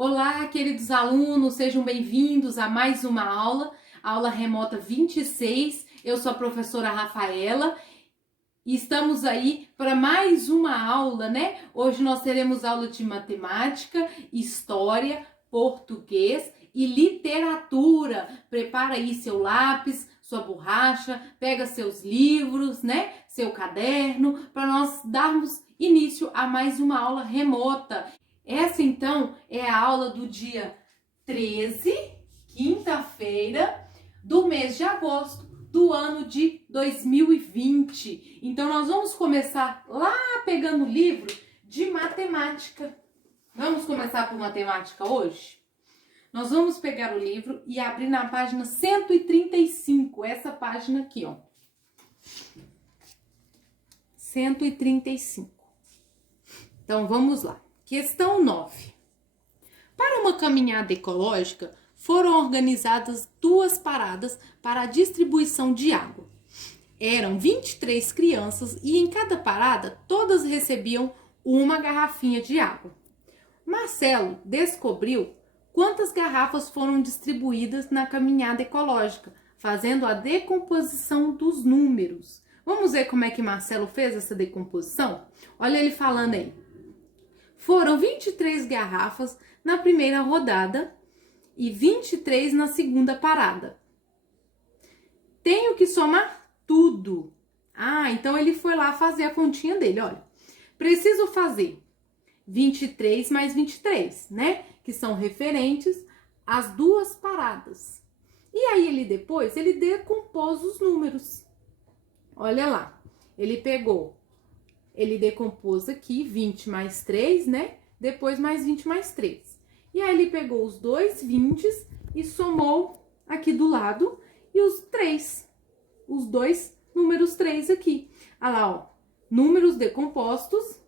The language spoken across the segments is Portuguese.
Olá, queridos alunos, sejam bem-vindos a mais uma aula remota 26. Eu sou a professora Rafaela e estamos aí para mais uma aula, né? Hoje nós teremos aula de matemática, história, português e literatura. Prepara aí seu lápis, sua borracha, pega seus livros, né? Seu caderno, para nós darmos início a mais uma aula remota. Essa, então, é a aula do dia 13, quinta-feira, do mês de agosto do ano de 2020. Então, nós vamos começar lá pegando o livro de matemática. Vamos começar por matemática hoje? Nós vamos pegar o livro e abrir na página 135, essa página aqui, ó. 135. Então, vamos lá. Questão 9. Para uma caminhada ecológica, foram organizadas 2 paradas para a distribuição de água. Eram 23 crianças e em cada parada todas recebiam uma garrafinha de água. Marcelo descobriu quantas garrafas foram distribuídas na caminhada ecológica, fazendo a decomposição dos números. Vamos ver como é que Marcelo fez essa decomposição? Olha ele falando aí. Foram 23 garrafas na primeira rodada e 23 na segunda parada. Tenho que somar tudo. Então ele foi lá fazer a continha dele, olha. Preciso fazer 23 mais 23, né? Que são referentes às 2 paradas. E aí ele decompôs os números. Olha lá, ele decompôs aqui 20 mais 3, né? Depois mais 20 mais 3. E aí ele pegou os 2 20 e somou aqui do lado e os 3. Os 2 números 3 aqui. Olha lá, ó. Números decompostos.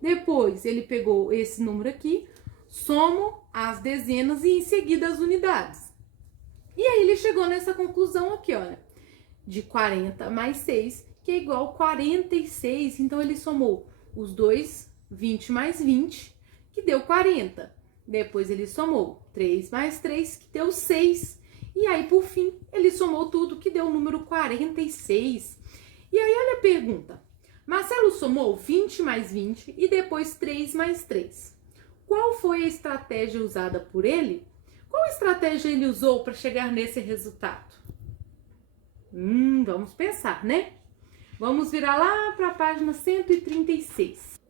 Depois ele pegou esse número aqui, somo as dezenas e em seguida as unidades. E aí ele chegou nessa conclusão aqui, olha. De 40 mais 6, que é igual a 46. Então, ele somou os 2, 20 mais 20, que deu 40. Depois, ele somou 3 mais 3, que deu 6. E aí, por fim, ele somou tudo, que deu o número 46. E aí, olha a pergunta. Marcelo somou 20 mais 20 e depois 3 mais 3. Qual foi a estratégia usada por ele? Qual estratégia ele usou para chegar nesse resultado? Vamos pensar, né? Vamos virar lá para a página 136.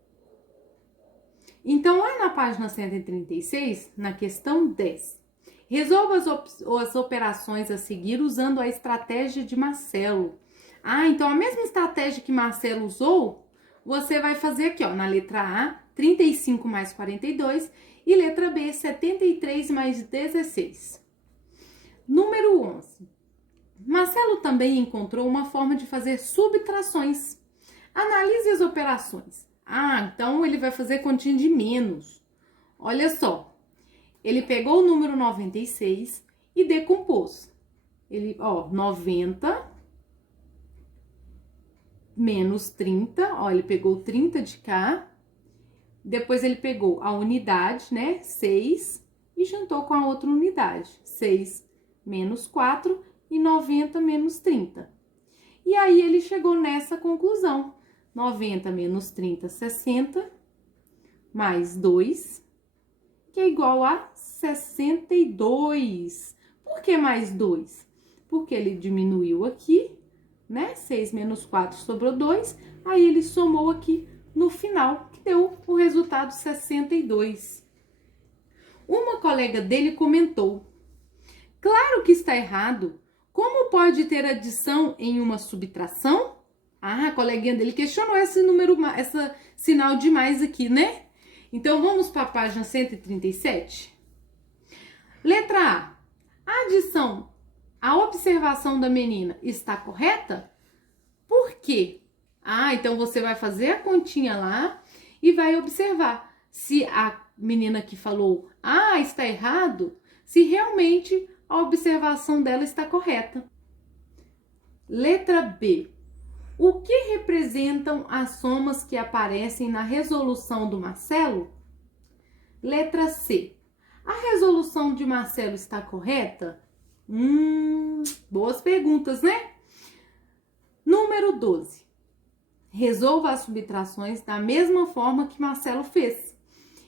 Então, lá na página 136, na questão 10, resolva as operações a seguir usando a estratégia de Marcelo. Então a mesma estratégia que Marcelo usou, você vai fazer aqui, ó, na letra A, 35 mais 42 e letra B, 73 mais 16. Número 11. Marcelo também encontrou uma forma de fazer subtrações. Analise as operações. Então ele vai fazer continha de menos. Olha só. Ele pegou o número 96 e decompôs. 90 menos 30. Ele pegou 30 de cá. Depois ele pegou a unidade, né? 6. E juntou com a outra unidade. 6 menos 4 e 90 menos 30. E aí, ele chegou nessa conclusão. 90 menos 30, 60, mais 2, que é igual a 62. Por que mais 2? Porque ele diminuiu aqui, né? 6 menos 4 sobrou 2. Aí, ele somou aqui no final, que deu o resultado 62. Uma colega dele comentou: claro que está errado. Como pode ter adição em uma subtração? A coleguinha dele questionou esse número, esse sinal de mais aqui, né? Então, vamos para a página 137. Letra A. A adição, a observação da menina está correta? Por quê? Então você vai fazer a continha lá e vai observar se a menina que falou, está errado, se realmente a observação dela está correta. Letra B. O que representam as somas que aparecem na resolução do Marcelo? Letra C. A resolução de Marcelo está correta? Boas perguntas, né? Número 12. Resolva as subtrações da mesma forma que Marcelo fez.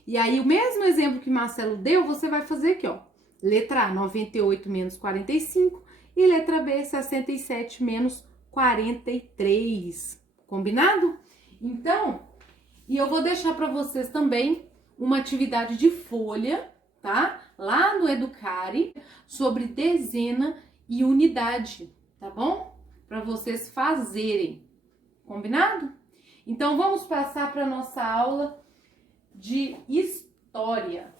E aí, o mesmo exemplo que Marcelo deu, você vai fazer aqui, ó. Letra A, 98 menos 45. E letra B, 67 menos 43. Combinado? Então, e eu vou deixar para vocês também uma atividade de folha, tá? Lá no Educare, sobre dezena e unidade, tá bom? Para vocês fazerem. Combinado? Então, vamos passar para nossa aula de história.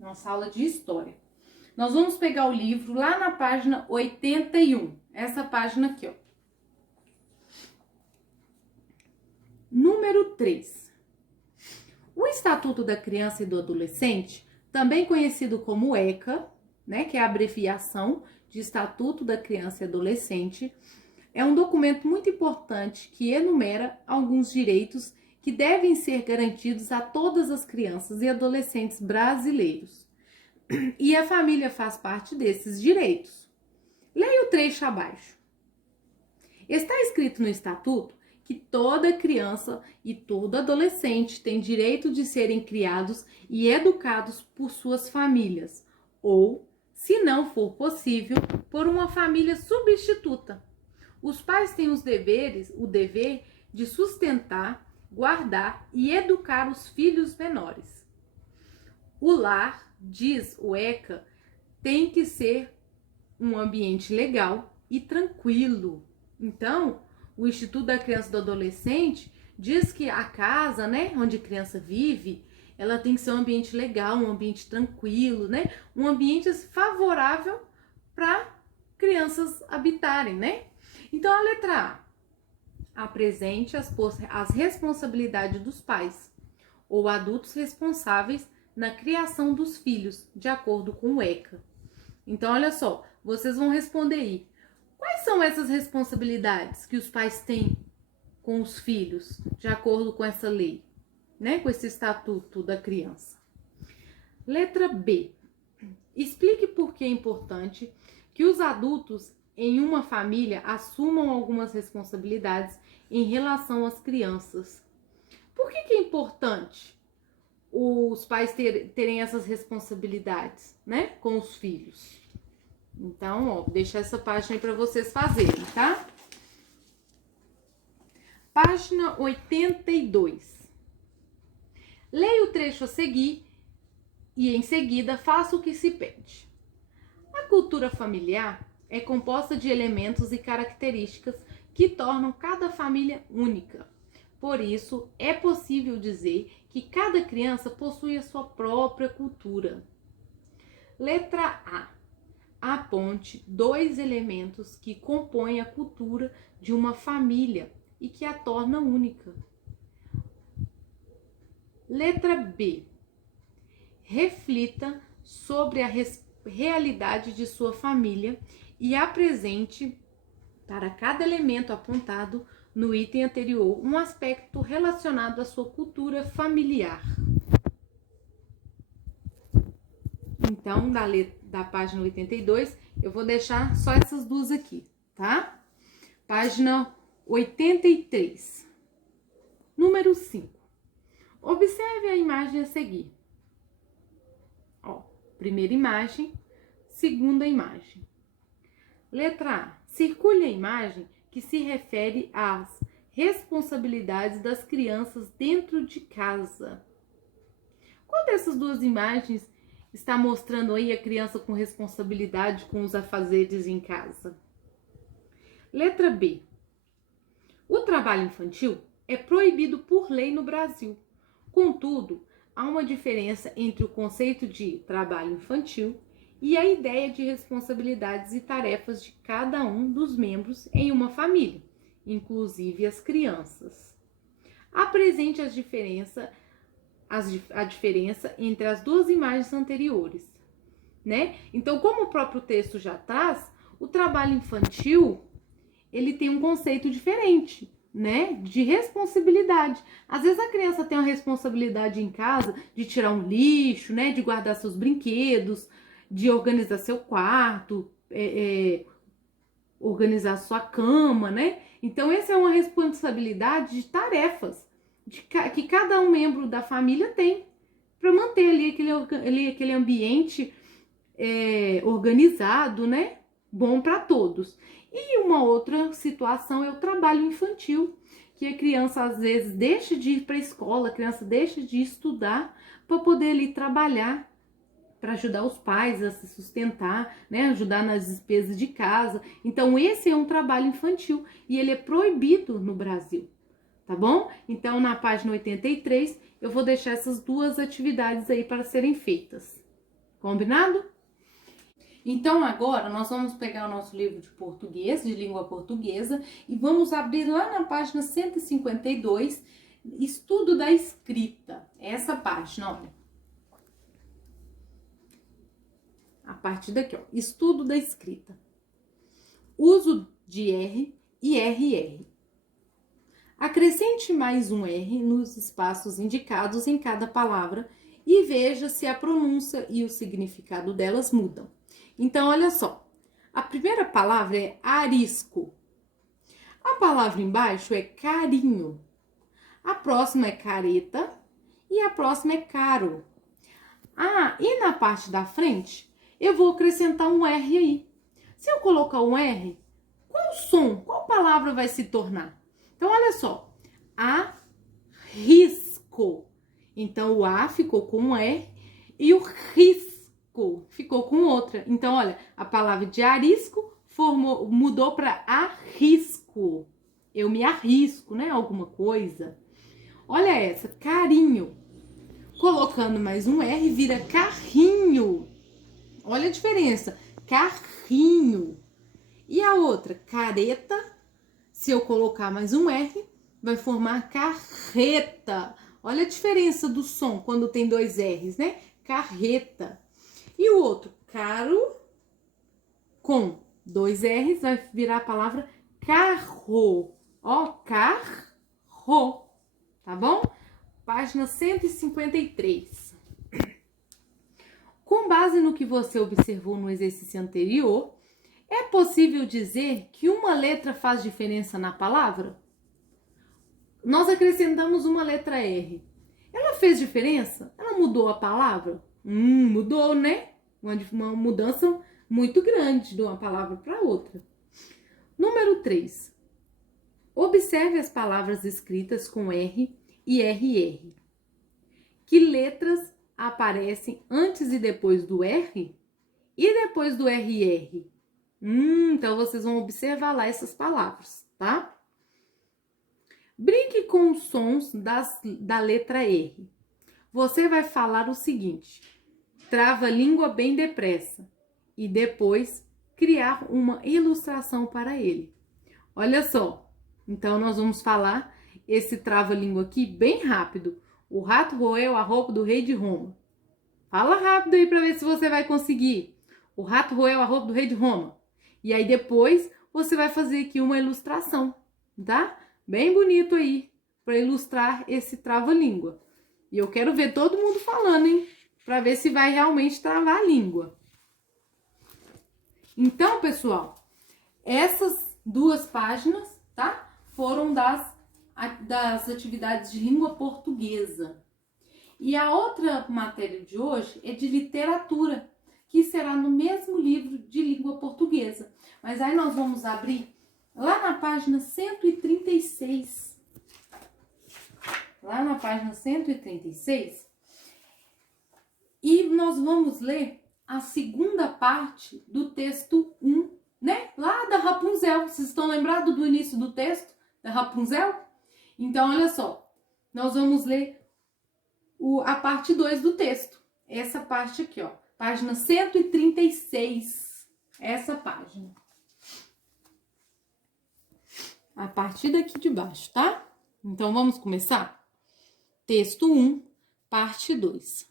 Nossa aula de história. Nós vamos pegar o livro lá na página 81. Essa página aqui, ó. Número 3. O Estatuto da Criança e do Adolescente, também conhecido como ECA, né, que é a abreviação de Estatuto da Criança e Adolescente, é um documento muito importante que enumera alguns direitos que devem ser garantidos a todas as crianças e adolescentes brasileiros. E a família faz parte desses direitos. Leia o trecho abaixo. Está escrito no Estatuto que toda criança e todo adolescente tem direito de serem criados e educados por suas famílias, ou, se não for possível, por uma família substituta. Os pais têm o dever de sustentar, guardar e educar os filhos menores. O lar, diz o ECA, tem que ser um ambiente legal e tranquilo. Então, o Instituto da Criança e do Adolescente diz que a casa, né, onde a criança vive, ela tem que ser um ambiente legal, um ambiente tranquilo, né? Um ambiente favorável para crianças habitarem, né? Então, a letra A. Apresente as responsabilidades dos pais ou adultos responsáveis na criação dos filhos, de acordo com o ECA. Então, olha só, vocês vão responder aí. Quais são essas responsabilidades que os pais têm com os filhos, de acordo com essa lei, né? Com esse Estatuto da Criança. Letra B. Explique por que é importante que os adultos em uma família assumam algumas responsabilidades em relação às crianças. Por que é importante os pais terem essas responsabilidades, né, com os filhos? Então, ó, deixa essa página aí para vocês fazerem, tá? Página 82. Leia o trecho a seguir e, em seguida, faça o que se pede. A cultura familiar é composta de elementos e características que tornam cada família única. Por isso, é possível dizer que cada criança possui a sua própria cultura. Letra A. Aponte 2 elementos que compõem a cultura de uma família e que a torna única. Letra B. Reflita sobre a realidade de sua família e apresente para cada elemento apontado no item anterior um aspecto relacionado à sua cultura familiar. Então, da página 82, eu vou deixar só essas duas aqui, tá? Página 83. Número 5. Observe a imagem a seguir. Ó, primeira imagem, segunda imagem. Letra A. Circule a imagem que se refere às responsabilidades das crianças dentro de casa. Qual dessas duas imagens está mostrando aí a criança com responsabilidade com os afazeres em casa? Letra B. O trabalho infantil é proibido por lei no Brasil. Contudo, há uma diferença entre o conceito de trabalho infantil e a ideia de responsabilidades e tarefas de cada um dos membros em uma família, inclusive as crianças. Apresente a diferença entre as duas imagens anteriores, né? Então, como o próprio texto já traz, o trabalho infantil, ele tem um conceito diferente, né, de responsabilidade. Às vezes a criança tem uma responsabilidade em casa de tirar um lixo, né, de guardar seus brinquedos, de organizar seu quarto, organizar sua cama, né? Então, essa é uma responsabilidade de tarefas que cada um membro da família tem para manter ali aquele ambiente organizado, né? Bom para todos. E uma outra situação é o trabalho infantil, que a criança às vezes deixa de ir para a escola, a criança deixa de estudar para poder ali trabalhar, para ajudar os pais a se sustentar, né? Ajudar nas despesas de casa. Então, esse é um trabalho infantil e ele é proibido no Brasil, tá bom? Então, na página 83, eu vou deixar essas duas atividades aí para serem feitas. Combinado? Então, agora, nós vamos pegar o nosso livro de português, de língua portuguesa, e vamos abrir lá na página 152, Estudo da Escrita. Essa página, olha. A partir daqui, ó, estudo da escrita. Uso de R e RR. Acrescente mais um R nos espaços indicados em cada palavra e veja se a pronúncia e o significado delas mudam. Então, olha só. A primeira palavra é arisco. A palavra embaixo é carinho. A próxima é careta e a próxima é caro. Ah, e na parte da frente, eu vou acrescentar um R aí. Se eu colocar um R, qual som, qual palavra vai se tornar? Então, olha só. Arrisco. Então, o A ficou com um R e o risco ficou com outra. Então, olha, a palavra de arisco mudou para arrisco. Eu me arrisco, né? Alguma coisa. Olha essa, carinho. Colocando mais um R, vira carrinho. Olha a diferença. Carrinho. E a outra, careta. Se eu colocar mais um R, vai formar carreta. Olha a diferença do som quando tem dois R's, né? Carreta. E o outro, caro, com dois R's, vai virar a palavra carro. Ó, carro. Tá bom? Página 153. Com base no que você observou no exercício anterior, é possível dizer que uma letra faz diferença na palavra? Nós acrescentamos uma letra R. Ela fez diferença? Ela mudou a palavra? Mudou, né? Uma mudança muito grande de uma palavra para outra. Número 3. Observe as palavras escritas com R e RR. Que letras aparecem antes e depois do R e depois do RR? Então, vocês vão observar lá essas palavras, tá? Brinque com os sons da letra R. Você vai falar o seguinte: trava a língua bem depressa e depois criar uma ilustração para ele. Olha só, então nós vamos falar esse trava-língua aqui bem rápido. O rato roeu a roupa do rei de Roma. Fala rápido aí para ver se você vai conseguir. O rato roeu a roupa do rei de Roma. E aí depois você vai fazer aqui uma ilustração, tá? Bem bonito aí, para ilustrar esse trava-língua. E eu quero ver todo mundo falando, hein? Para ver se vai realmente travar a língua. Então, pessoal, essas duas páginas, tá? Foram das atividades de língua portuguesa. E a outra matéria de hoje é de literatura, que será no mesmo livro de língua portuguesa. Mas aí nós vamos abrir lá na página 136. Lá na página 136. E nós vamos ler a segunda parte do texto 1, né? Lá da Rapunzel. Vocês estão lembrados do início do texto da Rapunzel? Então, olha só. Nós vamos ler a parte 2 do texto. Essa parte aqui, ó. Página 136. Essa página. A partir daqui de baixo, tá? Então, vamos começar? Texto 1, parte 2.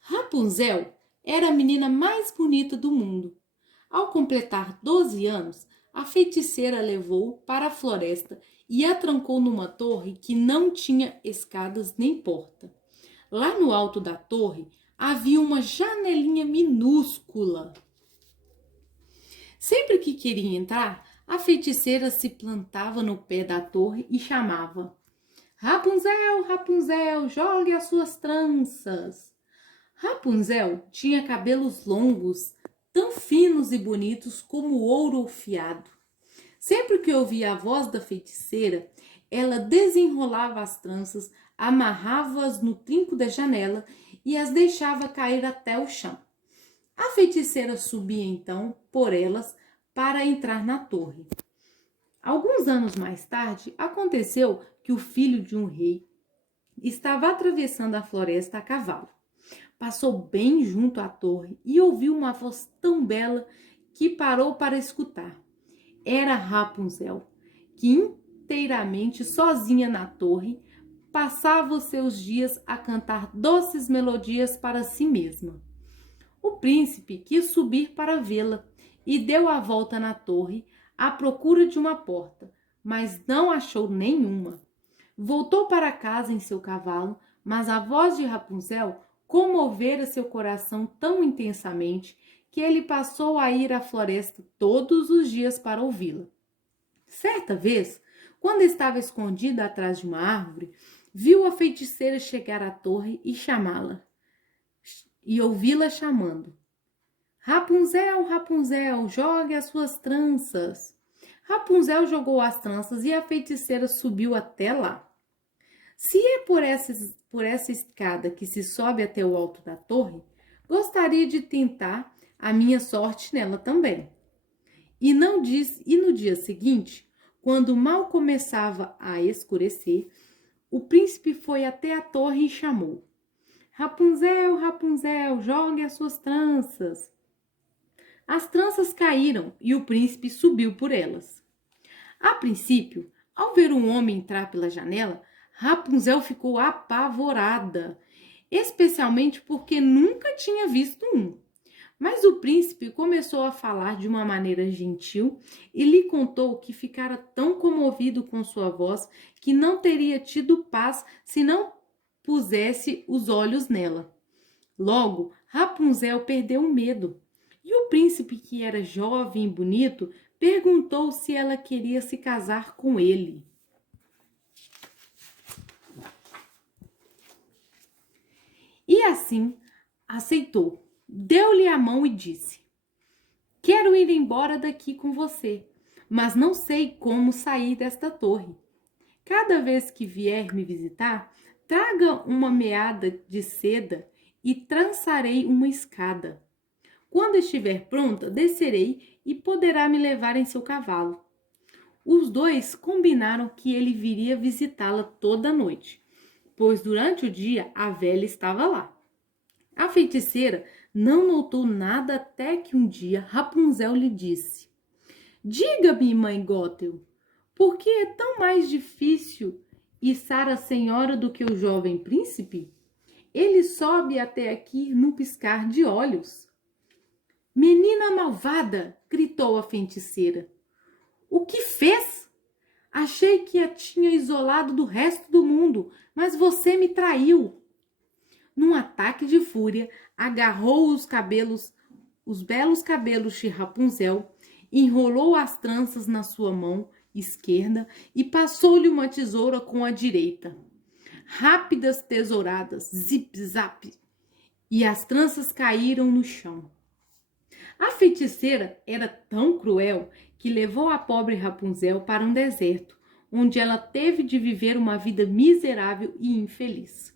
Rapunzel era a menina mais bonita do mundo. Ao completar 12 anos, a feiticeira a levou para a floresta e a trancou numa torre que não tinha escadas nem porta. Lá no alto da torre havia uma janelinha minúscula. Sempre que queria entrar, a feiticeira se plantava no pé da torre e chamava: Rapunzel, Rapunzel, jogue as suas tranças. Rapunzel tinha cabelos longos, tão finos e bonitos como ouro fiado. Sempre que ouvia a voz da feiticeira, ela desenrolava as tranças, amarrava-as no trinco da janela e as deixava cair até o chão. A feiticeira subia então por elas para entrar na torre. Alguns anos mais tarde, aconteceu que o filho de um rei estava atravessando a floresta a cavalo. Passou bem junto à torre e ouviu uma voz tão bela que parou para escutar. Era Rapunzel, que inteiramente sozinha na torre, passava os seus dias a cantar doces melodias para si mesma. O príncipe quis subir para vê-la e deu a volta na torre à procura de uma porta, mas não achou nenhuma. Voltou para casa em seu cavalo, mas a voz de Rapunzel comovera seu coração tão intensamente que ele passou a ir à floresta todos os dias para ouvi-la. Certa vez, quando estava escondida atrás de uma árvore, viu a feiticeira chegar à torre e chamá-la, e ouvi-la chamando: Rapunzel, Rapunzel, jogue as suas tranças. Rapunzel jogou as tranças e a feiticeira subiu até lá. Se é por essa escada que se sobe até o alto da torre, gostaria de tentar a minha sorte nela também. E no dia seguinte, quando mal começava a escurecer, o príncipe foi até a torre e chamou: Rapunzel, Rapunzel, jogue as suas tranças. As tranças caíram e o príncipe subiu por elas. A princípio, ao ver um homem entrar pela janela, Rapunzel ficou apavorada, especialmente porque nunca tinha visto um. Mas o príncipe começou a falar de uma maneira gentil e lhe contou que ficara tão comovido com sua voz que não teria tido paz se não pusesse os olhos nela. Logo, Rapunzel perdeu o medo. E o príncipe, que era jovem e bonito, perguntou se ela queria se casar com ele. E assim aceitou. Deu-lhe a mão e disse: Quero ir embora daqui com você, mas não sei como sair desta torre. Cada vez que vier me visitar, traga uma meada de seda e trançarei uma escada. Quando estiver pronta, descerei e poderá me levar em seu cavalo. Os dois combinaram que ele viria visitá-la toda noite, pois durante o dia a velha estava lá. A feiticeira não notou nada até que um dia Rapunzel lhe disse: Diga-me, mãe Gothel, por que é tão mais difícil içar a senhora do que o jovem príncipe? Ele sobe até aqui num piscar de olhos. Menina malvada! Gritou a feiticeira. O que fez? Achei que a tinha isolado do resto do mundo, mas você me traiu. Num ataque de fúria, agarrou os belos cabelos de Rapunzel, enrolou as tranças na sua mão esquerda e passou-lhe uma tesoura com a direita. Rápidas tesouradas, zip-zap, e as tranças caíram no chão. A feiticeira era tão cruel que levou a pobre Rapunzel para um deserto, onde ela teve de viver uma vida miserável e infeliz.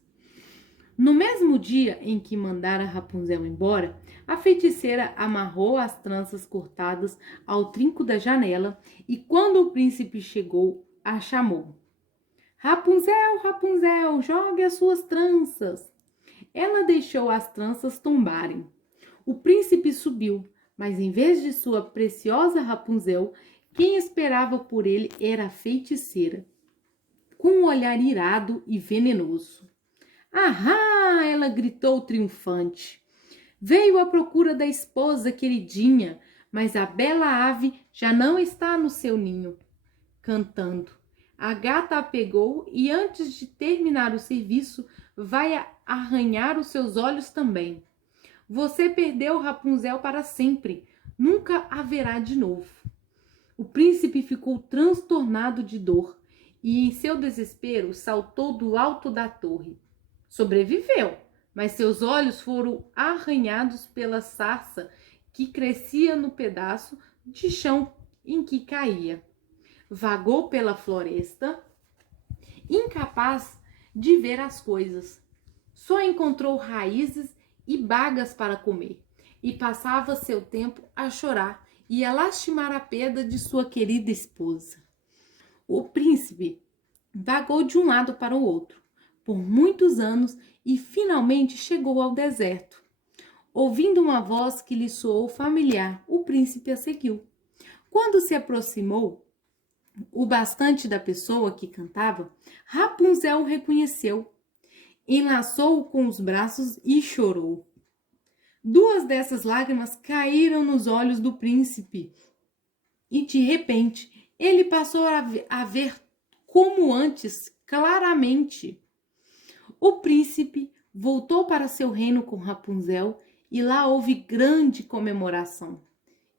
No mesmo dia em que mandara Rapunzel embora, a feiticeira amarrou as tranças cortadas ao trinco da janela e, quando o príncipe chegou, a chamou. Rapunzel, Rapunzel, jogue as suas tranças. Ela deixou as tranças tombarem. O príncipe subiu, mas em vez de sua preciosa Rapunzel, quem esperava por ele era a feiticeira, com um olhar irado e venenoso. Ahá! Ela gritou triunfante. Veio à procura da esposa queridinha, mas a bela ave já não está no seu ninho, cantando. A gata a pegou e antes de terminar o serviço, vai arranhar os seus olhos também. Você perdeu Rapunzel para sempre. Nunca haverá de novo. O príncipe ficou transtornado de dor e, em seu desespero, saltou do alto da torre. Sobreviveu, mas seus olhos foram arranhados pela sarça que crescia no pedaço de chão em que caía. Vagou pela floresta, incapaz de ver as coisas. Só encontrou raízes e bagas para comer e passava seu tempo a chorar e a lastimar a perda de sua querida esposa. O príncipe vagou de um lado para o outro por muitos anos e finalmente chegou ao deserto. Ouvindo uma voz que lhe soou familiar, o príncipe a seguiu. Quando se aproximou o bastante da pessoa que cantava, Rapunzel o reconheceu, enlaçou-o com os braços e chorou. 2 dessas lágrimas caíram nos olhos do príncipe e, de repente, ele passou a ver como antes, claramente. O príncipe voltou para seu reino com Rapunzel e lá houve grande comemoração.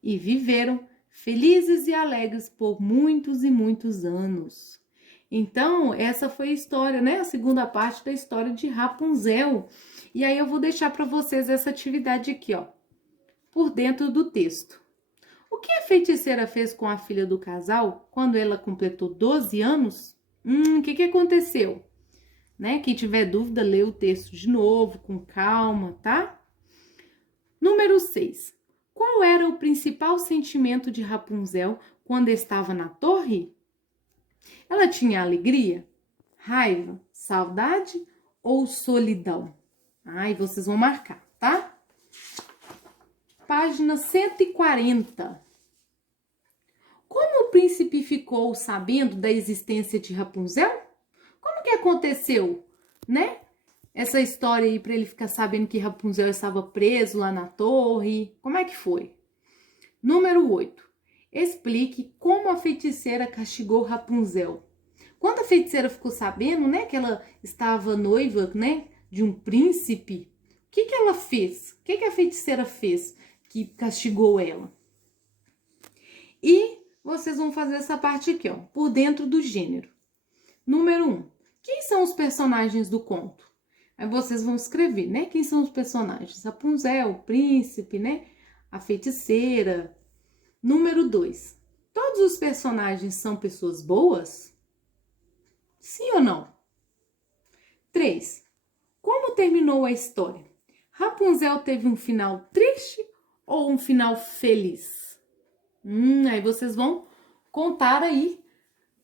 E viveram felizes e alegres por muitos e muitos anos. Então, essa foi a história, né? A segunda parte da história de Rapunzel. E aí eu vou deixar para vocês essa atividade aqui, ó, por dentro do texto. O que a feiticeira fez com a filha do casal quando ela completou 12 anos? O que aconteceu? Né? Quem tiver dúvida, lê o texto de novo, com calma, tá? Número 6. Qual era o principal sentimento de Rapunzel quando estava na torre? Ela tinha alegria, raiva, saudade ou solidão? E vocês vão marcar, tá? Página 140. Como o príncipe ficou sabendo da existência de Rapunzel? Como que aconteceu, né? Essa história aí para ele ficar sabendo que Rapunzel estava preso lá na torre. Como é que foi? Número 8. Explique como a feiticeira castigou Rapunzel. Quando a feiticeira ficou sabendo, né, que ela estava noiva, né, de um príncipe, o que ela fez? O que a feiticeira fez que castigou ela? E vocês vão fazer essa parte aqui, ó, por dentro do gênero. Número 1. Quem são os personagens do conto? Aí vocês vão escrever, né? Quem são os personagens? Rapunzel, o príncipe, né? A feiticeira. Número 2. Todos os personagens são pessoas boas? Sim ou não? 3. Como terminou a história? Rapunzel teve um final triste ou um final feliz? Aí vocês vão contar aí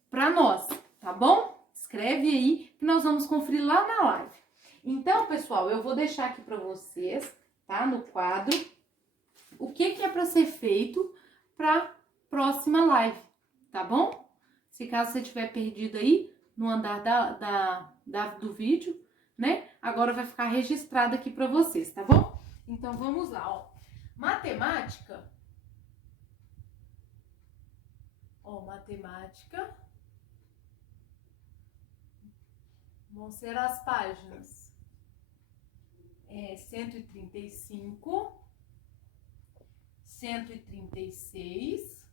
pra nós, tá bom? Escreve aí que nós vamos conferir lá na live. Então, pessoal, eu vou deixar aqui pra vocês, tá? No quadro, o que é pra ser feito pra próxima live, tá bom? Se caso você tiver perdido aí no andar do vídeo, né? Agora vai ficar registrado aqui pra vocês, tá bom? Então, vamos lá, ó. Matemática. Ó, matemática. Vão ser as páginas 135, 136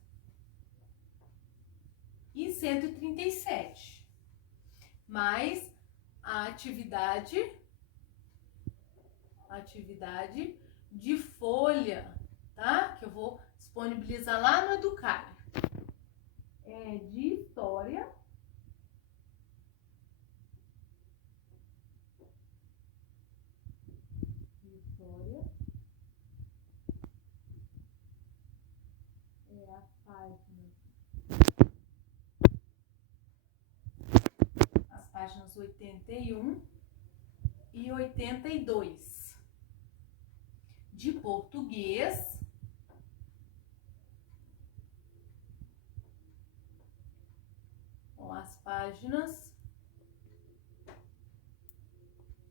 e 137. Mais a atividade de folha, tá? Que eu vou disponibilizar lá no Educare. De história. As páginas 81 e 82. De português, com as páginas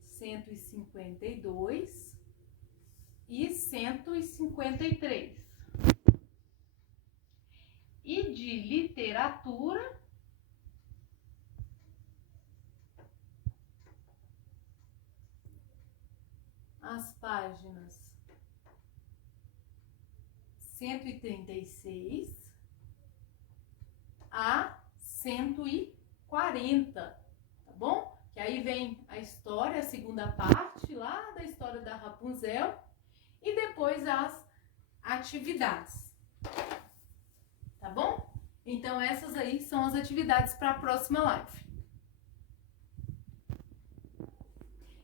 152 e 153. E de literatura, as páginas 136 a 140, tá bom? Que aí vem a história, a segunda parte lá da história da Rapunzel e depois as atividades, tá bom? Então essas aí são as atividades para a próxima live.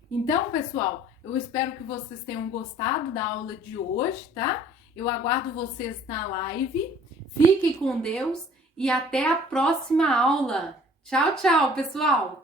Então, pessoal, eu espero que vocês tenham gostado da aula de hoje, tá? Eu aguardo vocês na live. Fiquem com Deus e até a próxima aula. Tchau, tchau, pessoal!